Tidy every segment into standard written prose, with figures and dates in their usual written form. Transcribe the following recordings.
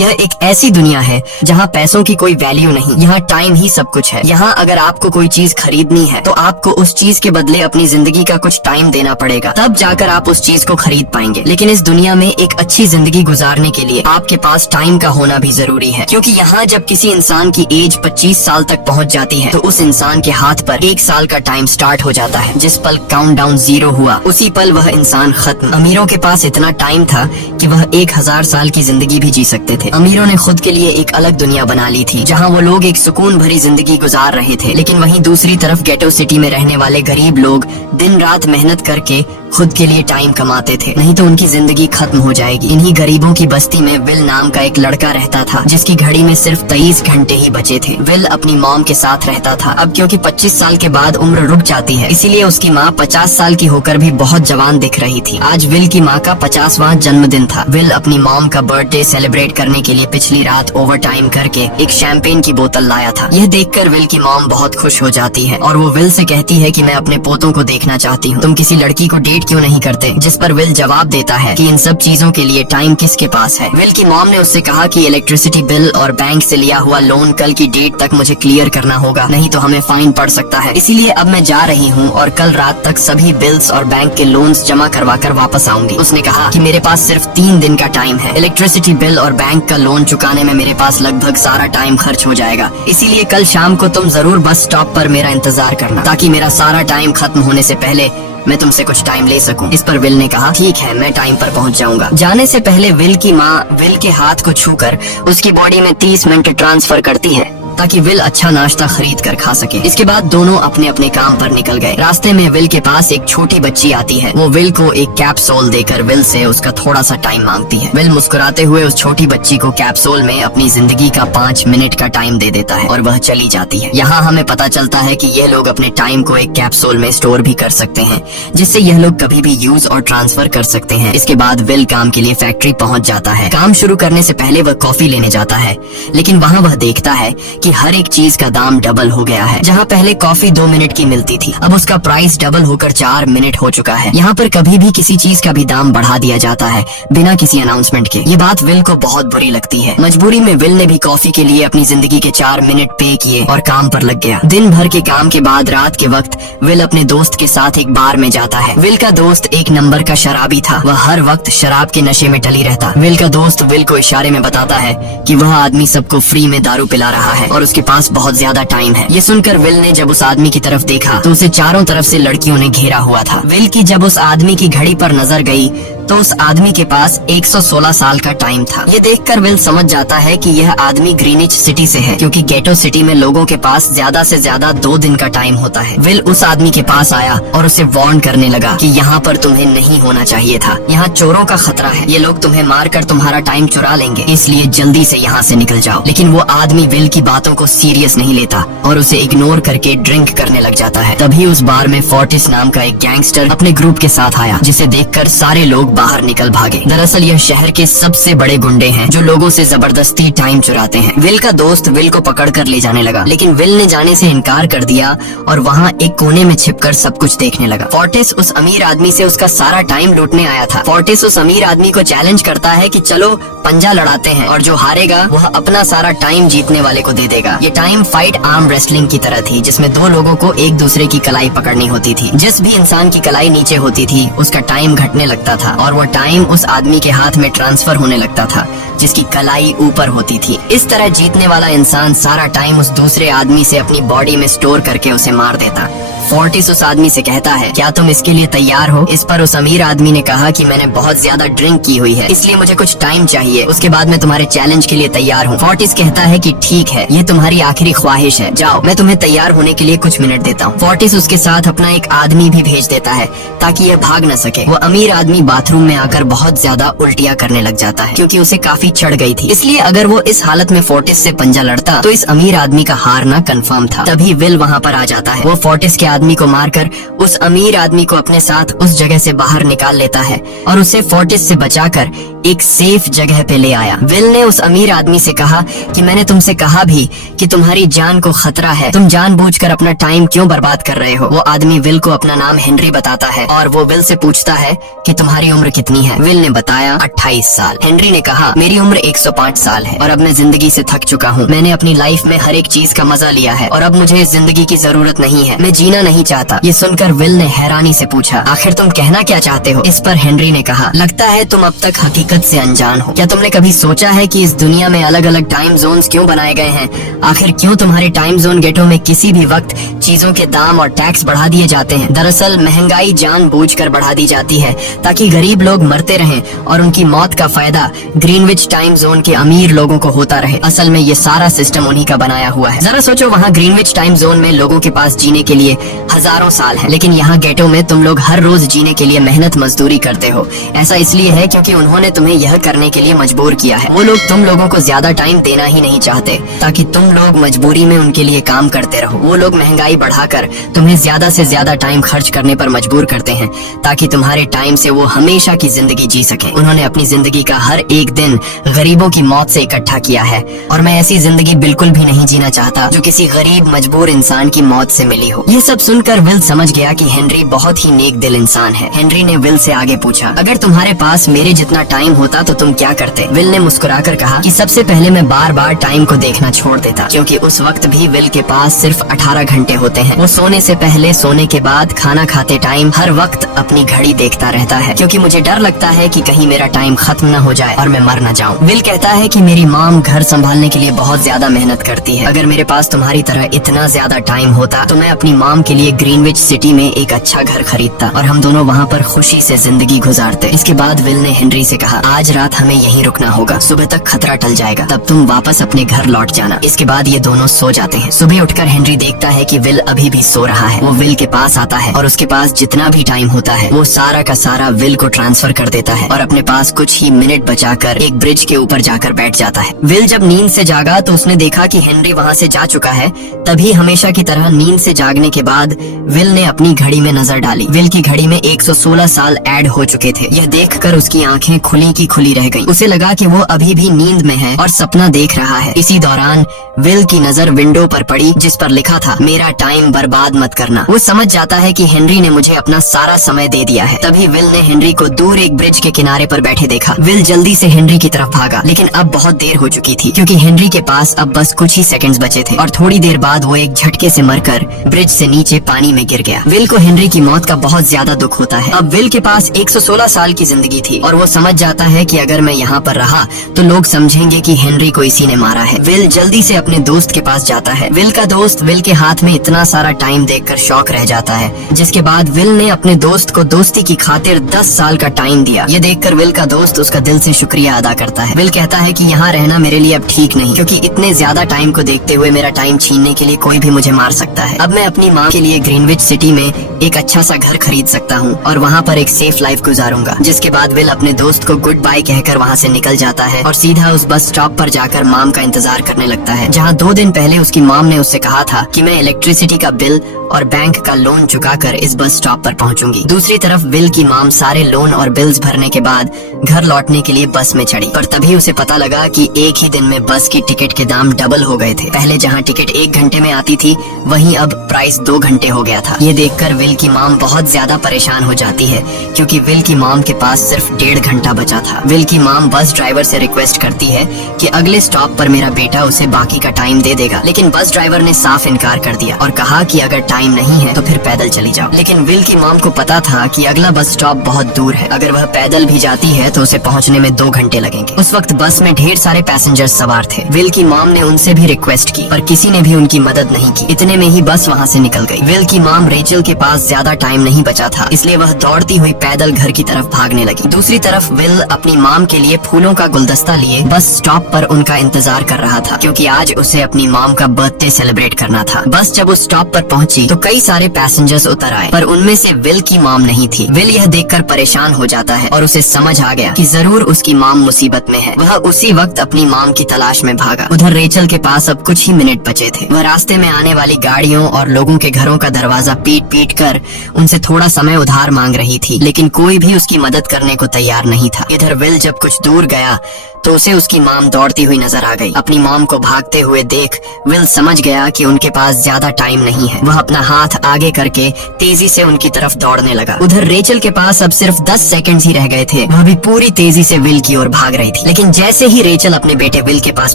यह एक ऐसी दुनिया है जहाँ पैसों की कोई वैल्यू नहीं, यहाँ टाइम ही सब कुछ है। यहाँ अगर आपको कोई चीज खरीदनी है तो आपको उस चीज के बदले अपनी जिंदगी का कुछ टाइम देना पड़ेगा, तब जाकर आप उस चीज को खरीद पाएंगे। लेकिन इस दुनिया में एक अच्छी जिंदगी गुजारने के लिए आपके पास टाइम का होना भी जरूरी है, क्योंकि यहाँ जब किसी इंसान की एज 25 साल तक पहुँच जाती है तो उस इंसान के हाथ पर 1 साल का टाइम स्टार्ट हो जाता है। जिस पल काउंटडाउन 0 हुआ उसी पल वह इंसान खत्म। अमीरों के पास इतना टाइम था कि वह 1000 साल की जिंदगी भी जी सकते थे। अमीरों ने खुद के लिए एक अलग दुनिया बना ली थी जहाँ वो लोग एक सुकून भरी जिंदगी गुजार रहे थे, लेकिन वहीं दूसरी तरफ गेटो सिटी में रहने वाले गरीब लोग दिन रात मेहनत करके खुद के लिए टाइम कमाते थे, नहीं तो उनकी जिंदगी खत्म हो जाएगी। इन्हीं गरीबों की बस्ती में विल नाम का एक लड़का रहता था जिसकी घड़ी में सिर्फ 23 घंटे ही बचे थे। विल अपनी मॉम के साथ रहता था। अब क्योंकि 25 साल के बाद उम्र रुक जाती है, इसीलिए उसकी माँ 50 साल की होकर भी बहुत जवान दिख रही थी। आज विल की माँ का 50वां जन्मदिन था। विल अपनी मॉम का बर्थडे सेलिब्रेट करने के लिए पिछली रात ओवर टाइम करके एक शैंपेन की बोतल लाया था। यह देखकर विल की मॉम बहुत खुश हो जाती है और वो विल से कहती है कि मैं अपने पोतों को देखना चाहती हूँ, तुम किसी लड़की को डेट क्यों नहीं करते? जिस पर विल जवाब देता है कि इन सब चीजों के लिए टाइम किसके पास है। विल की मॉम ने उससे कहा कि इलेक्ट्रिसिटी बिल और बैंक से लिया हुआ लोन कल की डेट तक मुझे क्लियर करना होगा, नहीं तो हमें फाइन पड़ सकता है। इसीलिए अब मैं जा रही हूँ और कल रात तक सभी बिल्स और बैंक के लोन्स जमा करवा कर वापस आऊंगी। उसने कहा कि मेरे पास सिर्फ 3 दिन का टाइम है। इलेक्ट्रिसिटी बिल और बैंक का लोन चुकाने में मेरे पास लगभग सारा टाइम खर्च हो जाएगा, इसीलिए कल शाम को तुम जरूर बस स्टॉप पर मेरा इंतजार करना, ताकि मेरा सारा टाइम खत्म होने से पहले मैं तुमसे कुछ टाइम ले सकूं। इस पर विल ने कहा ठीक है, मैं टाइम पर पहुंच जाऊंगा। जाने से पहले विल की माँ विल के हाथ को छूकर उसकी बॉडी में 30 मिनट ट्रांसफर करती है ताकि विल अच्छा नाश्ता खरीद कर खा सके। इसके बाद दोनों अपने अपने काम पर निकल गए। रास्ते में विल के पास एक छोटी बच्ची आती है। वो विल को एक कैप्सूल देकर विल से उसका थोड़ा सा टाइम मांगती है। विल मुस्कुराते हुए उस छोटी बच्ची को कैप्सूल में अपनी जिंदगी का 5 मिनट का टाइम दे देता है और वह चली जाती है। यहाँ हमें पता चलता है कि यह लोग अपने टाइम को एक कैप्सूल में स्टोर भी कर सकते हैं, जिससे यह लोग कभी भी यूज और ट्रांसफर कर सकते हैं। इसके बाद विल काम के लिए फैक्ट्री पहुँच जाता है। काम शुरू करने से पहले वह कॉफी लेने जाता है, लेकिन वहाँ वह देखता है कि हर एक चीज का दाम डबल हो गया है। जहाँ पहले कॉफी 2 मिनट की मिलती थी, अब उसका प्राइस डबल होकर 4 मिनट हो चुका है। यहाँ पर कभी भी किसी चीज का भी दाम बढ़ा दिया जाता है बिना किसी अनाउंसमेंट के। ये बात विल को बहुत बुरी लगती है। मजबूरी में विल ने भी कॉफी के लिए अपनी जिंदगी के 4 मिनट पे किए और काम पर लग गया। दिन भर के काम के बाद रात के वक्त विल अपने दोस्त के साथ एक बार में जाता है। विल का दोस्त एक नंबर का शराबी था। वह हर वक्त शराब के नशे में टली रहता। विल का दोस्त विल को इशारे में बताता है कि वह आदमी सबको फ्री में दारू पिला रहा है और उसके पास बहुत ज्यादा टाइम है। ये सुनकर विल ने जब उस आदमी की तरफ देखा तो उसे चारों तरफ से लड़कियों ने घेरा हुआ था। विल की जब उस आदमी की घड़ी पर नजर गई तो उस आदमी के पास 116 साल का टाइम था। ये देखकर विल समझ जाता है कि यह आदमी ग्रीनिच सिटी से है, क्योंकि गेटो सिटी में लोगों के पास ज्यादा से ज्यादा 2 दिन का टाइम होता है। विल उस आदमी के पास आया और उसे वार्न करने लगा कि यहाँ पर तुम्हें नहीं होना चाहिए था। यहाँ चोरों का खतरा है, ये लोग तुम्हें मारकर तुम्हारा टाइम चुरा लेंगे, इसलिए जल्दी से यहाँ से निकल जाओ। लेकिन वो आदमी विल की बातों को सीरियस नहीं लेता और उसे इग्नोर करके ड्रिंक करने लग जाता है। तभी उस बार में फोर्टिस नाम का एक गैंगस्टर अपने ग्रुप के साथ आया, जिसे देखकर सारे लोग बाहर निकल भागे। दरअसल यह शहर के सबसे बड़े गुंडे हैं जो लोगों से जबरदस्ती टाइम चुराते हैं। विल का दोस्त विल को पकड़कर ले जाने लगा, लेकिन विल ने जाने से इनकार कर दिया और वहाँ एक कोने में छिपकर सब कुछ देखने लगा। फोर्टिस उस अमीर आदमी से उसका सारा टाइम लूटने आया था। फोर्टिस उस अमीर आदमी को चैलेंज करता है कि चलो पंजा लड़ाते हैं और जो हारेगा वह अपना सारा टाइम जीतने वाले को दे देगा। ये टाइम फाइट आर्म रेसलिंग की तरह थी, जिसमें 2 लोगों को एक दूसरे की कलाई पकड़नी होती थी। जिस भी इंसान की कलाई नीचे होती थी उसका टाइम घटने लगता था और वो टाइम उस आदमी के हाथ में ट्रांसफर होने लगता था जिसकी कलाई ऊपर होती थी। इस तरह जीतने वाला इंसान सारा टाइम उस दूसरे आदमी से अपनी बॉडी में स्टोर करके उसे मार देता। फोर्टिस उस आदमी से कहता है क्या तुम इसके लिए तैयार हो? इस पर उस अमीर आदमी ने कहा कि मैंने बहुत ज्यादा ड्रिंक की हुई है, इसलिए मुझे कुछ टाइम चाहिए, उसके बाद मैं तुम्हारे चैलेंज के लिए तैयार हूँ। फोर्टिस कहता है कि ठीक है, ये तुम्हारी आखिरी ख्वाहिश है, जाओ मैं तुम्हें तैयार होने के लिए कुछ मिनट देता हूँ। फोर्टिस उसके साथ अपना एक आदमी भी भेज देता है ताकि यह भाग न सके। वो अमीर आदमी बाथरूम में आकर बहुत ज्यादा उल्टियाँ करने लग जाता है क्योंकि उसे काफी चढ़ गई थी। इसलिए अगर वो इस हालत में फोर्टिस से पंजा लड़ता तो इस अमीर आदमी का हारना कंफर्म था। तभी विल वहाँ पर आ जाता है। वो फोर्टिस के आदमी को मारकर उस अमीर आदमी को अपने साथ उस जगह से बाहर निकाल लेता है और उसे फोर्टिस से बचाकर एक सेफ जगह पे ले आया। विल ने उस अमीर आदमी से कहा कि मैंने तुमसे कहा भी कि तुम्हारी जान को खतरा है, तुम जानबूझकर अपना टाइम क्यों बर्बाद कर रहे हो। वो आदमी विल को अपना नाम हेनरी बताता है और वो विल से पूछता है कि तुम्हारी उम्र कितनी है। विल ने बताया 28 साल। हेनरी ने कहा मेरी उम्र 105 साल है और अब मैं जिंदगी से थक चुका हूँ। मैंने अपनी लाइफ में हर एक चीज का मजा लिया है और अब मुझे इस जिंदगी की जरूरत नहीं है, मैं जीना नहीं चाहता। ये सुनकर विल ने हैरानी से पूछा आखिर तुम कहना क्या चाहते हो। इस पर हेनरी ने कहा लगता है तुम अब तक हकीकत से अनजान हो। क्या तुमने कभी सोचा है कि इस दुनिया में अलग अलग टाइम जोन्स क्यों बनाए गए हैं? आखिर क्यों तुम्हारे टाइम जोन गेटो में किसी भी वक्त चीजों के दाम और टैक्स बढ़ा दिए जाते हैं? दरअसल महंगाई जानबूझकर बढ़ा दी जाती है ताकि गरीब लोग मरते रहें और उनकी मौत का फायदा ग्रीनविच टाइम जोन के अमीर लोगों को होता रहे। असल में ये सारा सिस्टम उन्हीं का बनाया हुआ है। जरा सोचो, वहाँ ग्रीनविच टाइम जोन में लोगों के पास जीने के लिए हजारों साल है, लेकिन यहाँ गेटो में तुम लोग हर रोज जीने के लिए मेहनत मजदूरी करते हो। ऐसा इसलिए है क्योंकि उन्होंने तुम्हें यह करने के लिए मजबूर किया है। वो लोग तुम लोगों को ज्यादा टाइम देना ही नहीं चाहते ताकि तुम लोग मजबूरी में उनके लिए काम करते रहो। वो लोग महंगाई बढ़ाकर तुम्हें ज्यादा से ज्यादा टाइम खर्च करने पर मजबूर करते हैं ताकि तुम्हारे टाइम से वो हमेशा की जिंदगी जी सके। उन्होंने अपनी जिंदगी का हर एक दिन गरीबों की मौत से इकट्ठा किया है और मैं ऐसी जिंदगी बिल्कुल भी नहीं जीना चाहता जो किसी गरीब मजबूर इंसान की मौत से मिली हो। ये सब सुनकर विल समझ गया कि हेनरी बहुत ही नेक दिल इंसान है। हेनरी ने विल से आगे पूछा अगर तुम्हारे पास मेरे जितना टाइम होता तो तुम क्या करते? विल ने मुस्कुराकर कहा कि सबसे पहले मैं बार बार टाइम को देखना छोड़ देता, क्योंकि उस वक्त भी विल के पास सिर्फ 18 घंटे होते हैं। वो सोने से पहले, सोने के बाद, खाना खाते टाइम हर वक्त अपनी घड़ी देखता रहता है, क्योंकि मुझे डर लगता है कि कहीं मेरा टाइम खत्म न हो जाए और मैं मर न जाऊं। विल कहता है कि मेरी मॉम घर संभालने के लिए बहुत ज्यादा मेहनत करती है। अगर मेरे पास तुम्हारी तरह इतना ज्यादा टाइम होता तो मैं अपनी मॉम के लिए ग्रीनविच सिटी में एक अच्छा घर खरीदता और हम दोनों वहाँ पर खुशी से जिंदगी गुजारते। इसके बाद विल ने हेनरी से कहा आज रात हमें यहीं रुकना होगा, सुबह तक खतरा टल जाएगा, तब तुम वापस अपने घर लौट जाना। इसके बाद ये दोनों सो जाते हैं। सुबह उठकर हेनरी देखता है कि विल अभी भी सो रहा है। वो विल के पास आता है और उसके पास जितना भी टाइम होता है वो सारा का सारा विल को ट्रांसफर कर देता है और अपने पास कुछ ही मिनट बचाकर एक ब्रिज के ऊपर जाकर बैठ जाता है। विल जब नींद से जागा तो उसने देखा कि हेनरी वहाँ से जा चुका है। तभी हमेशा की तरह नींद से जागने के बाद विल ने अपनी घड़ी में नजर डाली। विल की घड़ी में 116 साल ऐड हो चुके थे। यह देखकर उसकी आंखें खुली की खुली रह गईं। उसे लगा कि वो अभी भी नींद में है और सपना देख रहा है। इसी दौरान विल की नजर विंडो पर पड़ी जिस पर लिखा था मेरा टाइम बर्बाद मत करना। वो समझ जाता है कि हेनरी ने मुझे अपना सारा समय दे दिया है। तभी विल ने हेनरी को दूर एक ब्रिज के किनारे पर बैठे देखा। विल जल्दी से हेनरी की तरफ भागा, लेकिन अब बहुत देर हो चुकी थी क्योंकि हेनरी के पास अब बस कुछ ही सेकंड्स बचे थे और थोड़ी देर बाद वो एक झटके से मरकर ब्रिज से नीचे पानी में गिर गया। विल को हेनरी की मौत का बहुत ज्यादा दुख होता है। अब विल के पास 116 साल की जिंदगी थी और वो समझ जाता है कि अगर मैं यहाँ पर रहा तो लोग समझेंगे कि हेनरी को इसी ने मारा है। विल जल्दी से अपने दोस्त के पास जाता है। विल का दोस्त विल के हाथ में इतना सारा टाइम देखकर शॉक रह जाता है, जिसके बाद विल ने अपने दोस्त को दोस्ती की खातिर 10 साल का टाइम दिया। ये देखकर विल का दोस्त उसका दिल से शुक्रिया अदा करता है। विल कहता है कि यहाँ रहना मेरे लिए अब ठीक नहीं, क्योंकि इतने ज्यादा टाइम को देखते हुए मेरा टाइम छीनने के लिए कोई भी मुझे मार सकता है। अब मैं अपनी माँ के लिए ग्रीनविच सिटी में एक अच्छा सा घर खरीद सकता हूँ और वहाँ पर एक सेफ लाइफ गुजारूंगा। जिसके बाद विल अपने दोस्त को गुड बाय कहकर वहाँ से निकल जाता है और सीधा उस बस स्टॉप पर जाकर मॉम का इंतजार करने लगता है, जहाँ 2 दिन पहले उसकी मॉम ने उससे कहा था कि मैं इलेक्ट्रिसिटी का बिल और बैंक का लोन चुकाकर इस बस स्टॉप पर पहुंचूंगी। दूसरी तरफ विल की मॉम सारे लोन और बिल्स भरने के बाद घर लौटने के लिए बस में चढ़ी, पर तभी उसे पता लगा कि एक ही दिन में बस की टिकट के दाम डबल हो गए थे। पहले जहां टिकट 1 घंटे में आती थी वहीं अब प्राइस 2 घंटे हो गया था। ये देखकर विल की मॉम बहुत ज्यादा परेशान हो जाती है, क्योंकि विल की मॉम के पास सिर्फ 1.5 घंटा बचा था। विल की मॉम बस ड्राइवर से रिक्वेस्ट करती है कि अगले स्टॉप पर मेरा बेटा उसे बाकी का टाइम दे देगा, लेकिन बस ड्राइवर ने साफ इनकार कर दिया और कहा कि अगर टाइम नहीं है तो फिर पैदल चली जाओ। लेकिन विल की मॉम को पता था कि अगला बस स्टॉप बहुत दूर है, अगर वह पैदल भी जाती है तो उसे पहुंचने में 2 घंटे लगेंगे। उस वक्त बस में ढेर सारे पैसेंजर्स सवार थे। विल की मॉम ने उनसे भी रिक्वेस्ट की, पर किसी ने भी उनकी मदद नहीं की। इतने में ही बस वहाँ से निकल गई। विल की मॉम रेचल के पास ज्यादा टाइम नहीं बचा था, इसलिए वह दौड़ती हुई पैदल घर की तरफ भागने लगी। दूसरी तरफ विल अपनी मॉम के लिए फूलों का गुलदस्ता लिए बस स्टॉप पर उनका इंतजार कर रहा था, क्योंकि आज उसे अपनी मॉम का बर्थडे सेलिब्रेट करना था। बस जब उस स्टॉप पर पहुंची तो कई सारे पैसेंजर्स उतर आए, पर उनमें से विल की मॉम नहीं थी। विल यह देखकर परेशान हो जाता है और उसे समझ आ गया कि जरूर उसकी मॉम मुसीबत में है। वह उसी वक्त अपनी मॉम की तलाश में भागा। उधर रेचल के पास अब कुछ ही मिनट बचे थे। वह रास्ते में आने वाली गाड़ियों और लोगों के घरों का दरवाजा पीट पीट कर उनसे थोड़ा समय उधार मांग रही थी, लेकिन कोई भी उसकी मदद करने को तैयार नहीं था। इधर विल जब कुछ दूर गया तो उसे उसकी मॉम दौड़ती हुई नजर आ गई। अपनी मॉम को भागते हुए देख विल समझ गया कि उनके पास ज्यादा टाइम नहीं है। वह अपना हाथ आगे करके तेजी से उनकी तरफ दौड़ने लगा। उधर रेचल के पास अब सिर्फ 10 सेकंड्स ही रह गए थे। वह भी पूरी तेजी से विल की ओर भाग रही थी, लेकिन जैसे ही रेचल अपने बेटे विल के पास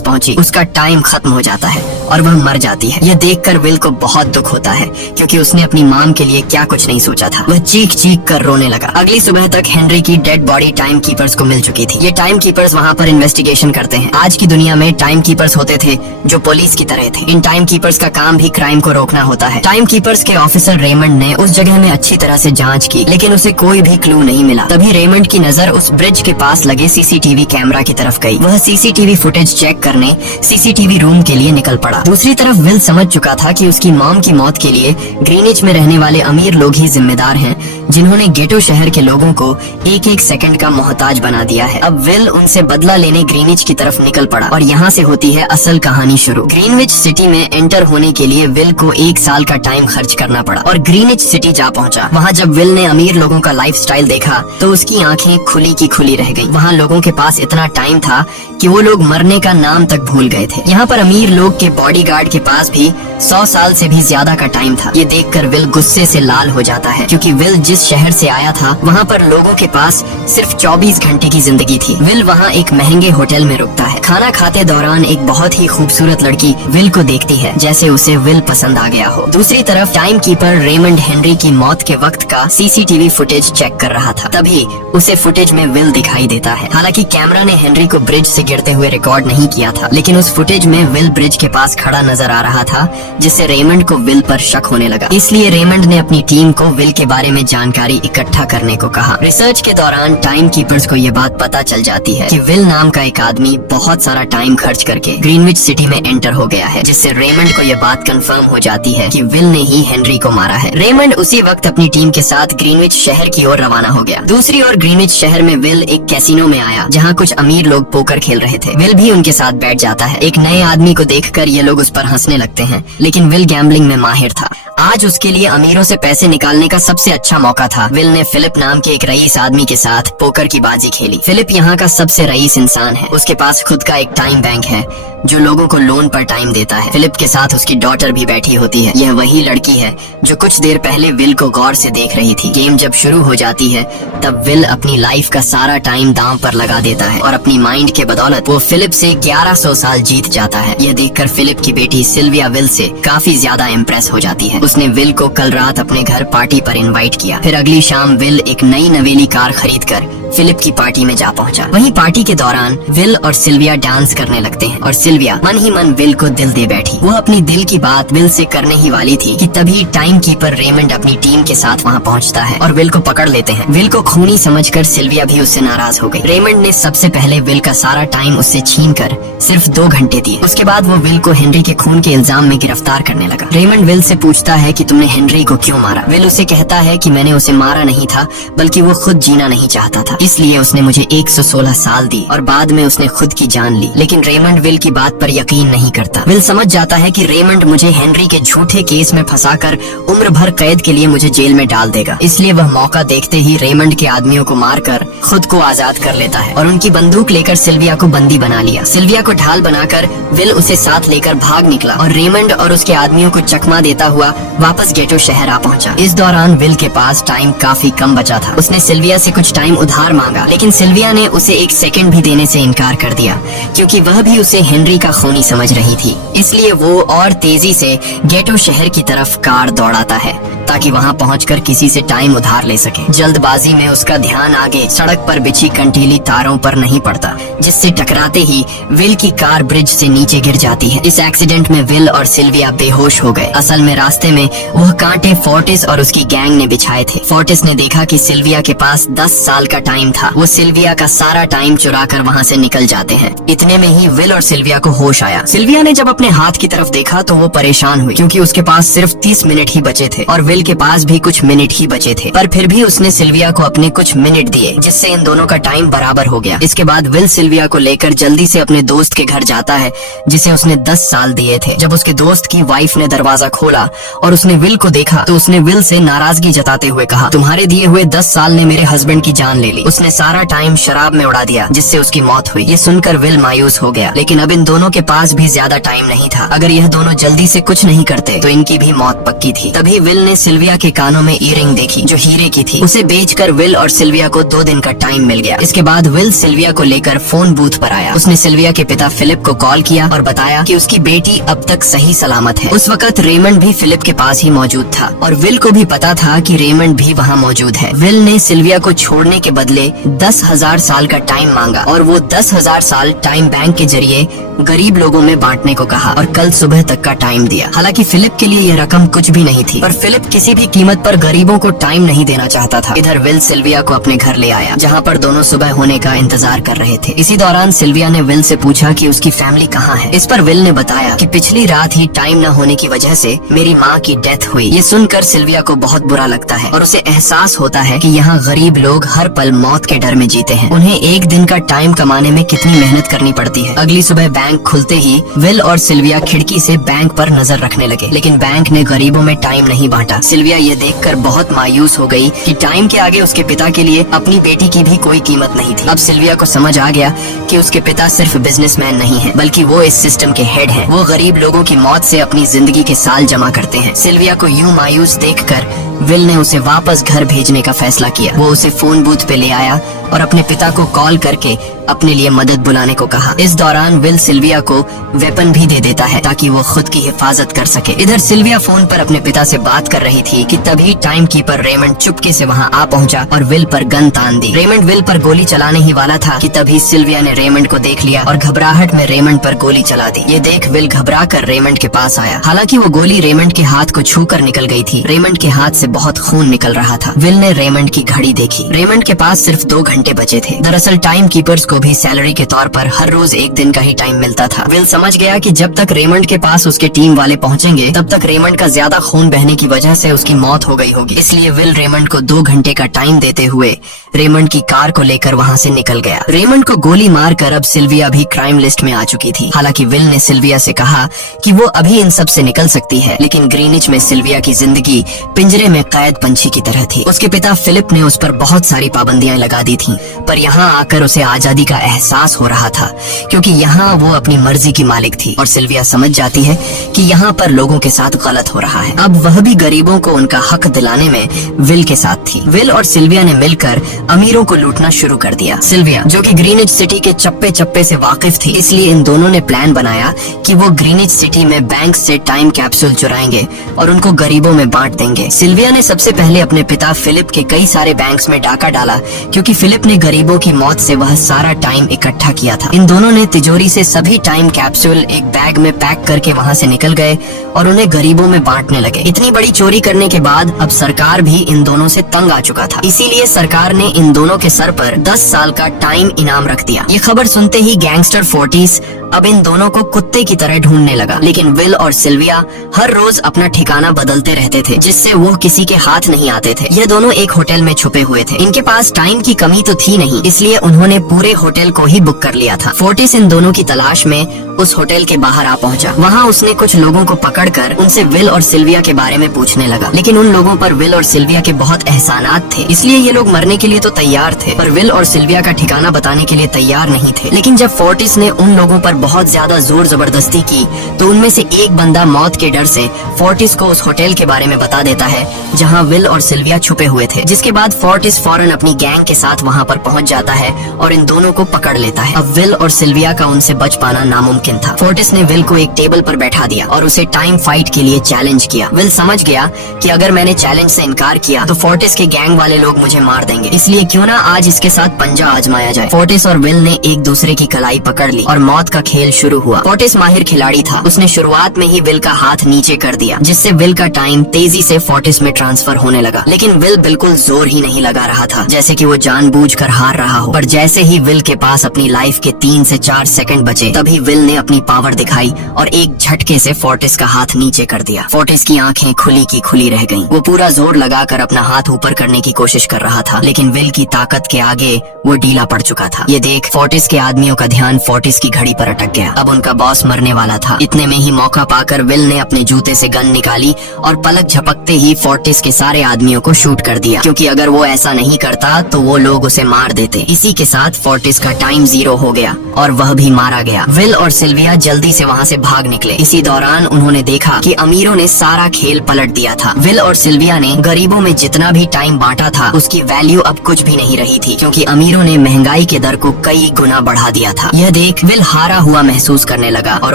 पहुंची, उसका टाइम खत्म हो जाता है और वह मर जाती है। यह देखकर विल को बहुत दुख होता है, क्योंकि उसने अपनी मॉम के लिए क्या कुछ नहीं सोचा था। वह चीख चीख कर रोने लगा। अगली सुबह तक हेनरी की डेड बॉडी टाइम कीपर्स को मिल चुकी थी। ये टाइम कीपर्स वहाँ पर इन्वेस्टिगेशन करते हैं। आज की दुनिया में टाइम कीपर्स होते थे जो पुलिस की तरह थे। इन टाइम कीपर्स का काम भी क्राइम को रोकना होता है। टाइम कीपर्स के ऑफिसर रेमंड ने उस जगह में अच्छी तरह से जांच की, लेकिन उसे कोई भी क्लू नहीं मिला। तभी रेमंड की नजर उस ब्रिज के पास लगे सीसीटीवी कैमरा की तरफ गई। वह सीसीटीवी फुटेज चेक करने सीसीटीवी रूम के लिए निकल पड़ा। दूसरी तरफ विल समझ चुका था कि उसकी मॉम की मौत के लिए ग्रीनिच में रहने वाले अमीर लोग ही जिम्मेदार हैं, जिन्होंने गेटो शहर के लोगों को एक एक सेकंड का मोहताज बना दिया है। अब विल उनसे बदला लेने ग्रीनिच की तरफ निकल पड़ा और यहाँ से होती है असल कहानी शुरू। ग्रीनविच सिटी में एंटर होने के लिए विल को 1 साल का टाइम खर्च करना पड़ा और ग्रीनिच सिटी जा पहुँचा। वहाँ जब विल ने अमीर लोगों का लाइफस्टाइल देखा तो उसकी आंखें खुली की खुली रह गई। वहाँ लोगों के पास इतना टाइम था कि वो लोग मरने का नाम तक भूल गए थे। यहाँ पर अमीर लोग के बॉडीगार्ड के पास भी 100 साल से भी ज्यादा का टाइम था। ये देखकर विल गुस्से से लाल हो जाता है, क्योंकि विल जिस शहर से आया था वहाँ पर लोगों के पास सिर्फ 24 घंटे की जिंदगी थी। विल वहाँ एक महंगे होटल में रुकता है। खाना खाते दौरान एक बहुत ही खूबसूरत लड़की विल को देखती है, जैसे उसे विल पसंद आ गया हो। दूसरी तरफ टाइम कीपर रेमंड हेनरी की मौत के वक्त का सीसीटीवी फुटेज चेक कर रहा था। तभी उसे फुटेज में विल दिखाई देता है। हालांकि कैमरा ने हेनरी को ब्रिज से गिरते हुए रिकॉर्ड नहीं किया था, लेकिन उस फुटेज में विल ब्रिज के पास खड़ा नजर आ रहा था, जिससे रेमंड को विल पर शक होने लगा। इसलिए रेमंड ने अपनी टीम को विल के बारे में जानकारी इकट्ठा करने को कहा। रिसर्च के दौरान टाइम कीपर्स को ये बात पता चल जाती है कि विल नाम का एक आदमी बहुत सारा टाइम खर्च करके ग्रीनविच सिटी में एंटर हो गया है, जिससे रेमंड को यह बात कंफर्म हो जाती है कि विल ने ही हेनरी को मारा है। रेमंड उसी वक्त अपनी टीम के साथ ग्रीनविच शहर की ओर रवाना हो गया। दूसरी ओर ग्रीनविच शहर में विल एक कैसीनो में आया, जहाँ कुछ अमीर लोग पोकर खेल रहे थे। विल भी उनके साथ बैठ जाता है। एक नए आदमी को देखकर ये लोग उस पर हंसने लगते हैं, लेकिन विल गैम्बलिंग में माहिर था। आज उसके लिए अमीरों से पैसे निकालने का सबसे अच्छा मौका था। विल ने फिलिप नाम के एक रईस आदमी के साथ पोकर की बाजी खेली। फिलिप यहाँ का सबसे रईस इंसान है। उसके पास खुद का एक टाइम बैंक है जो लोगों को लोन पर टाइम देता है। फिलिप के साथ उसकी डॉटर भी बैठी होती है। यह वही लड़की है जो कुछ देर पहले विल को गौर से देख रही थी। गेम जब शुरू हो जाती है तब विल अपनी लाइफ का सारा टाइम दांव पर लगा देता है और अपनी माइंड के बदौलत वो फिलिप से 1100 साल जीत जाता है। यह देखकर फिलिप की बेटी सिल्विया विल से काफी ज्यादा इम्प्रेस हो जाती है। उसने विल को कल रात अपने घर पार्टी पर इनवाइट किया। फिर अगली शाम विल एक नई नवेली कार खरीदकर फिलिप की पार्टी में जा पहुंचा। वहीं पार्टी के दौरान विल और सिल्विया डांस करने लगते हैं और सिल्विया मन ही मन विल को दिल दे बैठी। वो अपनी दिल की बात विल से करने ही वाली थी कि तभी टाइम कीपर रेमंड अपनी टीम के साथ वहां पहुंचता है और विल को पकड़ लेते हैं। विल को खूनी समझकर सिल्विया भी उससे नाराज हो गई। रेमंड ने सबसे पहले विल का सारा टाइम उससे छीनकर सिर्फ 2 घंटे दिए। उसके बाद वो विल को हेनरी के खून के इल्जाम में गिरफ्तार करने लगा। रेमंड विल से पूछता है कि तुमने हेनरी को क्यों मारा। विल उसे कहता है कि मैंने उसे मारा नहीं था, बल्कि वो खुद जीना नहीं चाहता था, इसलिए उसने मुझे 116 साल दी और बाद में उसने खुद की जान ली। लेकिन रेमंड विल की बात पर यकीन नहीं करता। विल समझ जाता है कि रेमंड मुझे हेनरी के झूठे केस में फंसाकर उम्र भर कैद के लिए मुझे जेल में डाल देगा, इसलिए वह मौका देखते ही रेमंड के आदमियों को मारकर खुद को आजाद कर लेता है और उनकी बंदूक लेकर सिल्विया को बंदी बना लिया। सिल्विया को ढाल बनाकर विल उसे साथ लेकर भाग निकला और रेमंड और उसके आदमियों को चकमा देता हुआ वापस गेटो शहर आ पहुंचा। इस दौरान विल के पास टाइम काफी कम बचा था। उसने सिल्विया से कुछ टाइम उधार मांगा, लेकिन सिल्विया ने उसे 1 सेकंड भी देने से इनकार कर दिया, क्योंकि वह भी उसे हेनरी का खूनी समझ रही थी। इसलिए वो और तेजी से गेटो शहर की तरफ कार दौड़ाता है। ताकि वहाँ पहुंचकर किसी से टाइम उधार ले सके। जल्दबाजी में उसका ध्यान आगे सड़क पर बिछी कंटीली तारों पर नहीं पड़ता, जिससे टकराते ही विल की कार ब्रिज से नीचे गिर जाती है। इस एक्सीडेंट में विल और सिल्विया बेहोश हो गए। असल में रास्ते में वह कांटे फोर्टिस और उसकी गैंग ने बिछाए थे। फोर्टिस ने देखा कि सिल्विया के पास 10 साल का टाइम था। वो सिल्विया का सारा टाइम चुरा कर वहाँ से निकल जाते हैं। इतने में ही विल और सिल्विया को होश आया। सिल्विया ने जब अपने हाथ की तरफ देखा तो वो परेशान हुई, क्योंकि उसके पास सिर्फ 30 मिनट ही बचे थे और विल के पास भी कुछ मिनट ही बचे थे। पर फिर भी उसने सिल्विया को अपने कुछ मिनट दिए, जिससे इन दोनों का टाइम बराबर हो गया। इसके बाद विल सिल्विया को लेकर जल्दी से अपने दोस्त के घर जाता है, जिसे उसने 10 साल दिए थे। जब उसके दोस्त की वाइफ ने दरवाजा खोला और उसने विल को देखा तो उसने विल से नाराजगी जताते हुए कहा, तुम्हारे दिए हुए 10 साल ने मेरे हस्बैंड की जान ले ली। उसने सारा टाइम शराब में उड़ा दिया, जिससे उसकी मौत हुई। ये सुनकर विल मायूस हो गया, लेकिन अब इन दोनों के पास भी ज्यादा टाइम नहीं था। अगर यह दोनों जल्दी से कुछ नहीं करते तो इनकी भी मौत पक्की थी। तभी विल ने सिल्विया के कानों में ईयरिंग देखी, जो हीरे की थी। उसे बेचकर विल और सिल्विया को 2 दिन का टाइम मिल गया। इसके बाद विल सिल्विया को लेकर फोन बूथ पर आया। उसने सिल्विया के पिता फिलिप को कॉल किया और बताया कि उसकी बेटी अब तक सही सलामत है। उस वक्त रेमंड भी फिलिप के पास ही मौजूद था और विल को भी पता था कि रेमंड भी वहाँ मौजूद है। विल ने सिल्विया को छोड़ने के बदले 10,000 साल का टाइम मांगा और वो 10,000 साल टाइम बैंक के जरिए गरीब लोगों में बांटने को कहा और कल सुबह तक का टाइम दिया। हालांकि फिलिप के लिए यह रकम कुछ भी नहीं थी, पर फिलिप किसी भी कीमत पर गरीबों को टाइम नहीं देना चाहता था। इधर विल सिल्विया को अपने घर ले आया, जहाँ पर दोनों सुबह होने का इंतजार कर रहे थे। इसी दौरान सिल्विया ने विल से पूछा कि उसकी फैमिली कहाँ है। इस पर विल ने बताया कि पिछली रात ही टाइम न होने की वजह से मेरी माँ की डेथ हुई। ये सुनकर सिल्विया को बहुत बुरा लगता है और उसे एहसास होता है कि यहाँ गरीब लोग हर पल मौत के डर में जीते हैं। उन्हें एक दिन का टाइम कमाने में कितनी मेहनत करनी पड़ती है। अगली सुबह बैंक खुलते ही विल और सिल्विया खिड़की से बैंक पर नजर रखने लगे, लेकिन बैंक ने गरीबों में टाइम नहीं बांटा। सिल्विया ये देखकर बहुत मायूस हो गई कि टाइम के आगे उसके पिता के लिए अपनी बेटी की भी कोई कीमत नहीं थी। अब सिल्विया को समझ आ गया कि उसके पिता सिर्फ बिजनेसमैन नहीं है, बल्कि वो इस सिस्टम के हेड हैं। वो गरीब लोगों की मौत से अपनी जिंदगी के साल जमा करते हैं। सिल्विया को यूं मायूस देखकर विल ने उसे वापस घर भेजने का फैसला किया। वो उसे फोन बूथ पे ले आया और अपने पिता को कॉल करके अपने लिए मदद बुलाने को कहा। इस दौरान विल सिल्विया को वेपन भी दे देता है ताकि वो खुद की हिफाजत कर सके। इधर सिल्विया फोन पर अपने पिता से बात कर रही थी कि तभी टाइम कीपर रेमंड चुपके से वहाँ आ पहुँचा और विल पर गन तान दी। रेमंड विल पर गोली चलाने ही वाला था कि तभी सिल्विया ने रेमंड को देख लिया और घबराहट में रेमंड पर गोली चला दी। ये देख विल घबरा कर रेमंड के पास आया। हालांकि वो गोली रेमंड के हाथ को छू कर निकल गई थी। रेमंड के हाथ से बहुत खून निकल रहा था। विल ने रेमंड की घड़ी देखी। रेमंड के पास सिर्फ 2 घंटे बचे थे। दरअसल टाइम कीपर्स को भी सैलरी के तौर पर हर रोज 1 दिन का ही टाइम मिलता था। विल समझ गया कि जब तक रेमंड के पास उसके टीम वाले पहुंचेंगे तब तक रेमंड का ज्यादा खून बहने की वजह से उसकी मौत हो गई होगी। इसलिए विल रेमंड को 2 घंटे का टाइम देते हुए रेमंड की कार को लेकर वहाँ से निकल गया। रेमंड को गोली मारकर अब सिल्विया भी क्राइम लिस्ट में आ चुकी थी। हालांकि विल ने सिल्विया से कहा कि वो अभी इन सब से निकल सकती है, लेकिन ग्रीनिच में सिल्विया की जिंदगी पिंजरे में कैद पंछी की तरह थी। उसके पिता फिलिप ने उस पर बहुत सारी पाबंदियां लगा दी थी, पर यहाँ आकर उसे आजादी का एहसास हो रहा था, क्योंकि यहाँ वो अपनी मर्जी की मालिक थी और सिल्विया समझ जाती है कि यहाँ पर लोगों के साथ गलत हो रहा है। अब वह भी गरीबों को उनका हक दिलाने में विल के साथ थी। विल और सिल्विया ने मिलकर अमीरों को लूटना शुरू कर दिया। सिल्विया, जो कि ग्रीनिच सिटी के चप्पे चप्पे से वाकिफ थी, इसलिए इन दोनों ने प्लान बनाया कि वो ग्रीनिच सिटी में बैंक से टाइम कैप्सूल चुराएंगे और उनको गरीबों में बांट देंगे। सिल्विया ने सबसे पहले अपने पिता फिलिप के कई सारे बैंक्स में डाका डाला, क्योंकि फिलिप ने गरीबों की मौत से वह सारा टाइम इकट्ठा किया था। इन दोनों ने तिजोरी से सभी टाइम कैप्सूल एक बैग में पैक करके वहाँ से निकल गए और उन्हें गरीबों में बांटने लगे। इतनी बड़ी चोरी करने के बाद अब सरकार भी इन दोनों से तंग आ चुका था, इसीलिए सरकार ने इन दोनों के सर पर 10 साल का टाइम इनाम रख दिया। ये खबर सुनते ही गैंगस्टर फोर्टिस अब इन दोनों को कुत्ते की तरह ढूंढने लगा, लेकिन विल और सिल्विया हर रोज अपना ठिकाना बदलते रहते थे, जिससे वो किसी के हाथ नहीं आते थे। ये दोनों एक होटल में छुपे हुए थे। इनके पास टाइम की कमी तो थी नहीं, इसलिए उन्होंने पूरे होटल को ही बुक कर लिया था। फोर्टिस इन दोनों की तलाश में उस होटल के बाहर आ पहुंचा। वहाँ उसने कुछ लोगों को पकड़कर उनसे विल और सिल्विया के बारे में पूछने लगा, लेकिन उन लोगों पर विल और सिल्विया के बहुत एहसानात थे, इसलिए ये लोग मरने के लिए तो तैयार थे, पर विल और सिल्विया का ठिकाना बताने के लिए तैयार नहीं थे। लेकिन जब फोर्टिस ने उन लोगों पर बहुत ज्यादा जोर जबरदस्ती की तो उनमें से एक बंदा मौत के डर से फोर्टिस को उस होटल के बारे में बता देता है जहां विल और सिल्विया छुपे हुए थे, जिसके बाद फोर्टिस फौरन अपनी गैंग के साथ वहां पर पहुंच जाता है और इन दोनों को पकड़ लेता है। अब विल और सिल्विया का उनसे बच पाना नामुमकिन था। फोर्टिस ने विल को एक टेबल पर बैठा दिया और उसे टाइम फाइट के लिए चैलेंज किया। विल समझ गया कि अगर मैंने चैलेंज से इनकार किया तो फोर्टिस के गैंग वाले लोग मुझे मार देंगे, इसलिए क्यों ना आज इसके साथ पंजा आजमाया जाए। फोर्टिस और विल ने एक दूसरे की कलाई पकड़ ली और मौत का खेल शुरू हुआ। फोर्टिस माहिर खिलाड़ी था, उसने शुरुआत में ही विल का हाथ नीचे कर दिया, जिससे विल का टाइम तेजी से फोर्टिस में ट्रांसफर होने लगा। लेकिन विल बिल्कुल जोर ही नहीं लगा रहा था, जैसे कि वो जानबूझकर हार रहा हो। पर जैसे ही विल के पास अपनी लाइफ के 3 से 4 सेकंड बचे, तभी विल ने अपनी पावर दिखाई और एक झटके से फोर्टिस का हाथ नीचे कर दिया। फोर्टिस की आंखें खुली की खुली रह गईं। वो पूरा जोर लगाकर अपना हाथ ऊपर करने की कोशिश कर रहा था, लेकिन विल की ताकत के आगे वो ढीला पड़ चुका था। ये देख फोर्टिस के आदमियों का ध्यान फोर्टिस की घड़ी पर अटक गया। अब उनका बॉस मरने वाला था। इतने में ही मौका पाकर विल ने अपने जूते से गन निकाली और पलक झपकते ही फोर्टिस के सारे आदमियों को शूट कर दिया, क्योंकि अगर वो ऐसा नहीं करता तो वो लोग उसे मार देते। इसी के साथ फोर्टिस का टाइम 0 हो गया और वह भी मारा गया। विल और सिल्विया जल्दी से वहाँ से भाग निकले। इसी दौरान उन्होंने देखा कि अमीरों ने सारा खेल पलट दिया था। विल और सिल्विया ने गरीबों में जितना भी टाइम बांटा था उसकी वैल्यू अब कुछ भी नहीं रही थी, क्योंकि अमीरों ने महंगाई के दर को कई गुना बढ़ा दिया था। यह देख विल हारा हुआ महसूस करने लगा और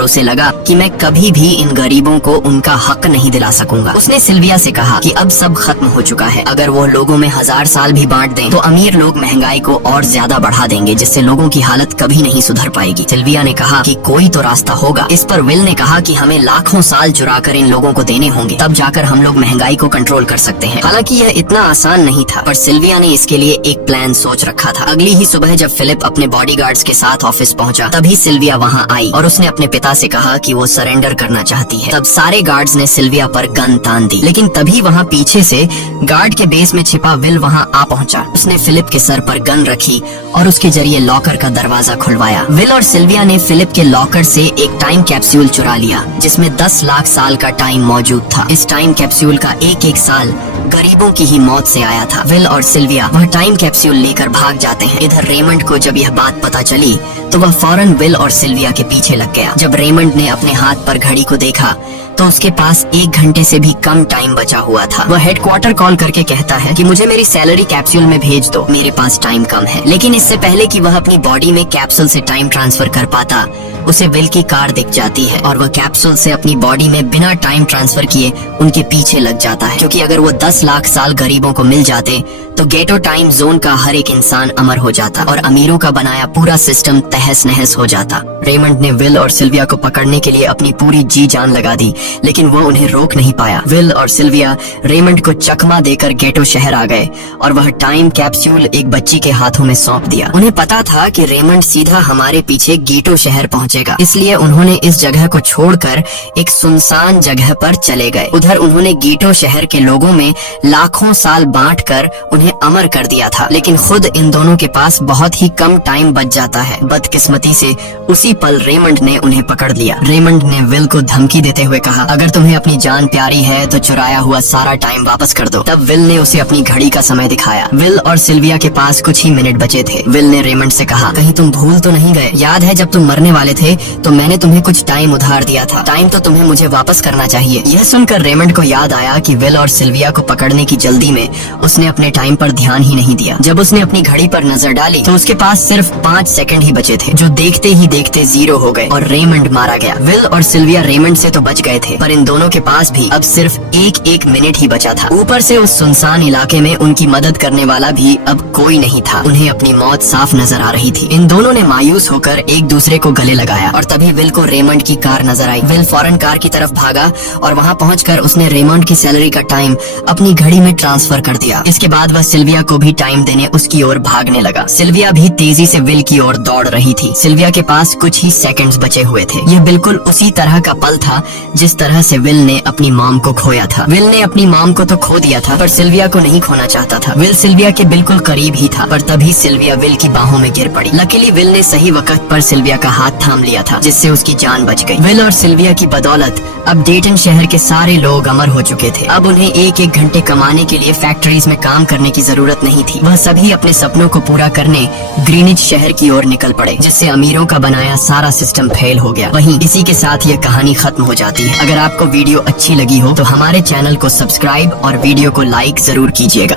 उसे लगा कि मैं कभी भी इन गरीबों को उनका हक नहीं दिला सकूंगा। उसने सिल्विया से कहा कि अब सब खत्म हो चुका है। अगर वो लोगों में 1000 साल भी बांट दें तो अमीर लोग महंगाई को और ज्यादा बढ़ा देंगे, जिससे लोगों की हालत कभी नहीं सुधर पाएगी। सिल्विया ने कहा कि कोई तो रास्ता होगा। इस पर विल ने कहा कि हमें लाखों साल चुरा कर इन लोगों को देने होंगे, तब जाकर हम लोग महंगाई को कंट्रोल कर सकते हैं। हालांकि यह इतना आसान नहीं था, पर सिल्विया ने इसके लिए एक प्लान सोच रखा था। अगली ही सुबह जब फिलिप अपने बॉडीगार्ड्स के साथ ऑफिस पहुंचा, तभी सिल्विया वहां आई और उसने अपने पिता से कहा कि वो सरेंडर करना चाहती है। तब सारे गार्ड्स ने सिल्विया पर गन तान दी, लेकिन तभी वहां पीछे से गार्ड के बेस में छिपा विल वहां आ पहुंचा। उसने फिलिप के सर पर गन रखी और उसके जरिए लॉकर का दरवाजा खुलवाया। विल और सिल्विया ने फिलिप के लॉकर से एक टाइम कैप्सूल चुरा लिया, जिसमें 10 लाख साल का टाइम मौजूद था। इस टाइम कैप्सूल का एक एक साल गरीबों की ही मौत से आया था। विल और सिल्विया वह टाइम कैप्सूल लेकर भाग जाते हैं। इधर रेमंड को जब यह बात पता चली तो वह फौरन विल और सिल्विया के पीछे लग गया। जब रेमंड ने अपने हाथ पर घड़ी को देखा तो उसके पास 1 घंटे से भी कम टाइम बचा हुआ था। वह हेडक्वार्टर कॉल करके कहता है कि मुझे मेरी सैलरी कैप्सूल में भेज दो, मेरे पास टाइम कम है। लेकिन इससे पहले कि वह अपनी बॉडी में कैप्सूल से टाइम ट्रांसफर कर पाता, उसे विल की कार दिख जाती है और वह कैप्सूल से अपनी बॉडी में बिना टाइम ट्रांसफर किए उनके पीछे लग जाता है, क्योंकि अगर वो 10 लाख साल गरीबों को मिल जाते तो गेटो टाइम जोन का हर एक इंसान अमर हो जाता और अमीरों का बनाया पूरा सिस्टम तहस नहस हो जाता। रेमंड ने विल और सिल्विया को पकड़ने के लिए अपनी पूरी जी जान लगा दी, लेकिन वो उन्हें रोक नहीं पाया। विल और सिल्विया रेमंड को चकमा देकर गेटो शहर आ गए और वह टाइम कैप्सूल एक बच्ची के हाथों में सौंप दिया। उन्हें पता था कि रेमंड सीधा हमारे पीछे गेटो शहर पहुंचेगा, इसलिए उन्होंने इस जगह को छोड़कर एक सुनसान जगह पर चले गए। उधर उन्होंने गेटो शहर के लोगों में लाखों साल बांटकर उन्हें अमर कर दिया था, लेकिन खुद इन दोनों के पास बहुत ही कम टाइम बच जाता है। बदकिस्मती से उसी पल रेमंड ने उन्हें पकड़ लिया। रेमंड ने विल को धमकी देते हुए कहा, अगर तुम्हें अपनी जान प्यारी है तो चुराया हुआ सारा टाइम वापस कर दो। तब विल ने उसे अपनी घड़ी का समय दिखाया। विल और सिल्विया के पास कुछ ही मिनट बचे थे। विल ने रेमंड से कहा, कहीं तुम भूल तो नहीं गए? याद है जब तुम मरने वाले थे तो मैंने तुम्हें कुछ टाइम उधार दिया था, टाइम तो तुम्हें मुझे वापस करना चाहिए। यह सुनकर रेमंड को याद आया कि विल और सिल्विया को पकड़ने की जल्दी में उसने अपने टाइम पर ध्यान ही नहीं दिया। जब उसने अपनी घड़ी पर नजर डाली तो उसके पास सिर्फ 5 सेकंड ही बचे थे, जो देखते ही देखते 0 हो गए और रेमंड मारा गया। विल और सिल्विया रेमंड से तो बच गए थे, पर इन दोनों के पास भी अब सिर्फ एक मिनट ही बचा था। ऊपर से उस सुनसान इलाके में उनकी मदद करने वाला भी अब कोई नहीं था। उन्हें अपनी मौत साफ नजर आ रही थी। इन दोनों ने मायूस होकर एक दूसरे को गले लगाया और तभी विल को रेमंड की कार नजर आई। विल फौरन कार की तरफ भागा और वहाँ पहुंचकर उसने रेमंड की सैलरी का टाइम अपनी घड़ी में ट्रांसफर कर दिया। इसके बाद वह सिल्विया को भी टाइम देने उसकी ओर भागने लगा। सिल्विया भी तेजी से विल की ओर दौड़ रही थी। सिल्विया के पास कुछ ही सेकंड्स बचे हुए थे। यह बिल्कुल उसी तरह का पल था जिस तरह से विल ने अपनी मॉम को खोया था। विल ने अपनी मॉम को तो खो दिया था, पर सिल्विया को नहीं खोना चाहता था। विल सिल्विया के बिल्कुल करीब ही था, पर तभी सिल्विया विल की बाहों में गिर पड़ी। लकीली विल ने सही वक्त पर सिल्विया का हाथ थाम नाम लिया था, जिससे उसकी जान बच गई। विल और सिल्विया की बदौलत अब डेटन शहर के सारे लोग अमर हो चुके थे। अब उन्हें एक एक घंटे कमाने के लिए फैक्ट्रीज में काम करने की जरूरत नहीं थी। वह सभी अपने सपनों को पूरा करने ग्रीनिच शहर की ओर निकल पड़े, जिससे अमीरों का बनाया सारा सिस्टम फेल हो गया। वहीं इसी के साथ ये कहानी खत्म हो जाती है। अगर आपको वीडियो अच्छी लगी हो तो हमारे चैनल को सब्सक्राइब और वीडियो को लाइक जरूर कीजिएगा।